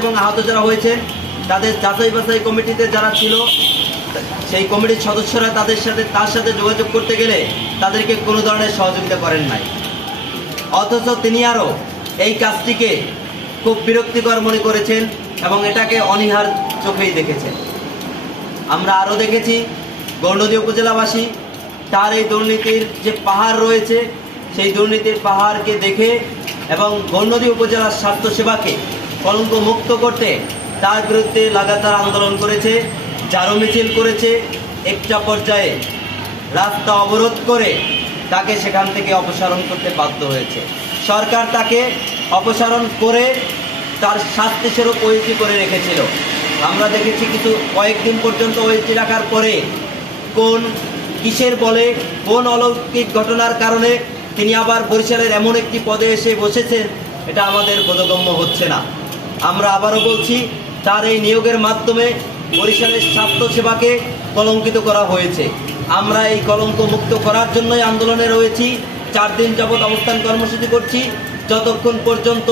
এবং আহত যারা হয়েছেন তাদের যাচাই বাছাই কমিটিতে যারা ছিল সেই কমিটির সদস্যরা তার সাথে যোগাযোগ করতে গেলে তাদেরকে কোনো ধরনের সহযোগিতা করেন নাই। অথচ তিনি আরও এই কাজটিকে খুব বিরক্তিকর মনে করেছেন এবং এটাকে অনীহার চোখেই দেখেছেন। আমরা আরও দেখেছি গৌরনদী উপজেলাবাসী তার এই দুর্নীতির যে পাহাড় রয়েছে সেই দুর্নীতির পাহাড়কে দেখে এবং গৌরনদী উপজেলার স্বাস্থ্যসেবাকে কলঙ্ক মুক্ত করতে তার বিরুদ্ধে লাগাতার আন্দোলন করেছে, ঝাড়ু মিছিল করেছে, একটা পর্যায়ে রাস্তা অবরোধ করে তাকে সেখান থেকে অপসারণ করতে বাধ্য হয়েছে। সরকার তাকে অপসারণ করে তার শাস্তিস্বরূপ ওএসডি করে রেখেছিল। আমরা দেখেছি কয়েকদিন পর্যন্ত ওএসডি রাখার পরে কিসের বলে কোন অলৌকিক ঘটনার কারণে তিনি আবার বরিশালের এমন একটি পদে এসে বসেছেন এটা আমাদের বোধগম্য হচ্ছে না। আমরা আবারও বলছি, তার এই নিয়োগের মাধ্যমে বরিশালের স্বাস্থ্যসেবাকে কলঙ্কিত করা হয়েছে। আমরা এই কলঙ্ক মুক্ত করার জন্যই আন্দোলনে রয়েছি। 4 দিন যাবৎ অবস্থান কর্মসূচি করছি। যতক্ষণ পর্যন্ত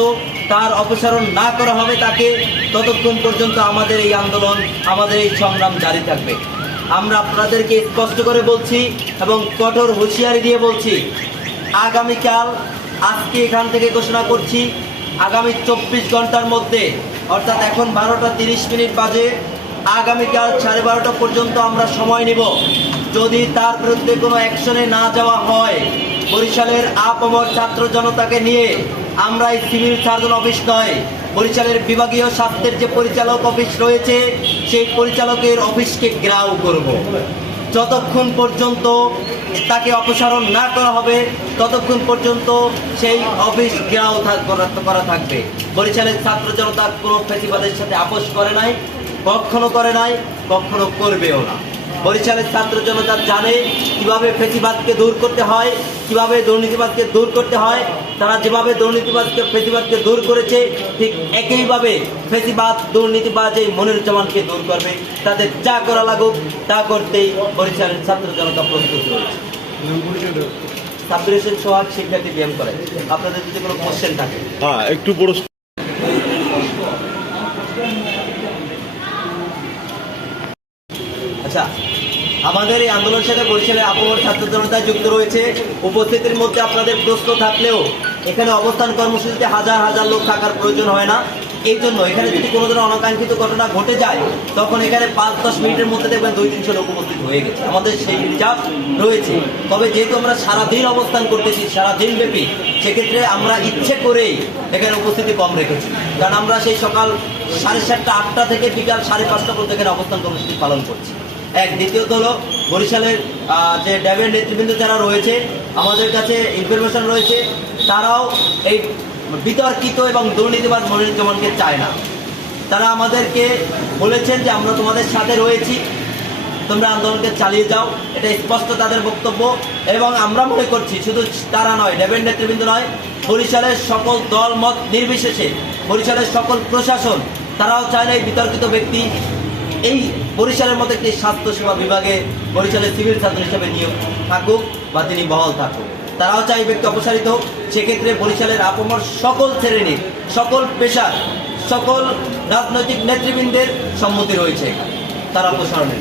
তার অপসারণ না করা হবে তাকে, ততক্ষণ পর্যন্ত আমাদের এই আন্দোলন, আমাদের এই সংগ্রাম জারি থাকবে। আমরা আপনাদেরকে স্পষ্ট করে বলছি এবং কঠোর হুঁশিয়ারি দিয়ে বলছি, আগামীকাল, আজকে এখান থেকে ঘোষণা করছি, আগামী 24 ঘন্টার মধ্যে, অর্থাৎ এখন 12টা 30 মিনিট বাজে, আগামীকাল 12:30 পর্যন্ত আমরা সময় নেব। যদি তার বিরুদ্ধে কোনো অ্যাকশনে না যাওয়া হয়, বরিশালের আপামর ছাত্র জনতাকে নিয়ে আমরা এই সিভিল সার্জন অফিস নয়, বরিশালের বিভাগীয় স্বাস্থ্যের যে পরিচালক অফিস রয়েছে সেই পরিচালকের অফিসকে ঘেরাও করব। যতক্ষণ পর্যন্ত তাকে অপসারণ না করা হবে ততক্ষণ পর্যন্ত সেই অফিস ঘেরাও করা থাকবে। বরিশালের ছাত্র জনতা কোনো ফেসিবাদের সাথে আপোষ করে নাই, কখনো করে নাই, কখনো করবেও না। বরিশালের ছাত্র জনতা জানে কিভাবে ফেসিবাদকে দূর করতে হয়, কিভাবে দুর্নীতিবাদকে দূর করতে হয়। তারা যেভাবে ফেসিবাদকে দূর করেছে ঠিক একইভাবে ফেসিবাদ, দুর্নীতিবাজ এই মনিরুজ্জামানকে দূর করবে। তাদের যা করা লাগুক তা করতেই বরিশালের ছাত্র জনতা প্রস্তুত রয়েছে। সাব্বির হোসেন সোহাগ, শিক্ষার্থী বিএম কলেজ। আপনাদের যদি কোনো কোশ্চেন থাকে একটু বড়। আচ্ছা, আমাদের এই আন্দোলনের সাথে বরিশালের আপামর ছাত্র জনতা যুক্ত রয়েছে। উপস্থিতির মধ্যে আপনাদের প্রশ্ন থাকলেও এখানে অবস্থান কর্মসূচিতে হাজার হাজার লোক থাকার প্রয়োজন হয় না। এই জন্য এখানে যদি কোনো ধরনের অনাকাঙ্ক্ষিত ঘটনা ঘটে যায় তখন এখানে 5-10 মিনিটের মধ্যে দেখবেন 200-300 লোক উপস্থিত হয়ে গেছে। আমাদের সেই রিজার্ভ রয়েছে। তবে যেহেতু আমরা সারাদিন অবস্থান করতেছি, সারাদিন ব্যাপী, সেক্ষেত্রে আমরা ইচ্ছে করেই এখানে উপস্থিতি কম রেখেছি। কারণ আমরা সেই সকাল 7:30, 8টা থেকে বিকাল 5:30 পর্যন্ত এখানে অবস্থান কর্মসূচি পালন করছি। দ্বিতীয়ত হলো বরিশালের যে ড্যাবের নেতৃবৃন্দ যারা রয়েছে, আমাদের কাছে ইনফরমেশন রয়েছে তারাও এই বিতর্কিত এবং দুর্নীতিবাজ মনিরুজ্জামানকে চায় না। তারা আমাদেরকে বলেছেন যে আমরা তোমাদের সাথে রয়েছি, তোমরা আন্দোলনকে চালিয়ে যাও, এটা স্পষ্ট তাদের বক্তব্য। এবং আমরা মনে করছি শুধু তারা নয়, ড্যাবের নেতৃবৃন্দ নয়, বরিশালের সকল দল মত নির্বিশেষে বরিশালের সকল প্রশাসন তারাও চায় না এই বিতর্কিত ব্যক্তি এই বরিশালের মতো একটি স্বাস্থ্যসেবা বিভাগে বরিশালের সিভিল সার্জন হিসেবে নিয়োগ থাকুক বা তিনি বহাল থাকুক। তারাও চাই ব্যক্তি অপসারিত হোক। সেক্ষেত্রে বরিশালের আপামর সকল শ্রেণীর, সকল পেশার, সকল রাজনৈতিক নেতৃবৃন্দের সম্মতি রয়েছে এখানে তারা অপসারণের।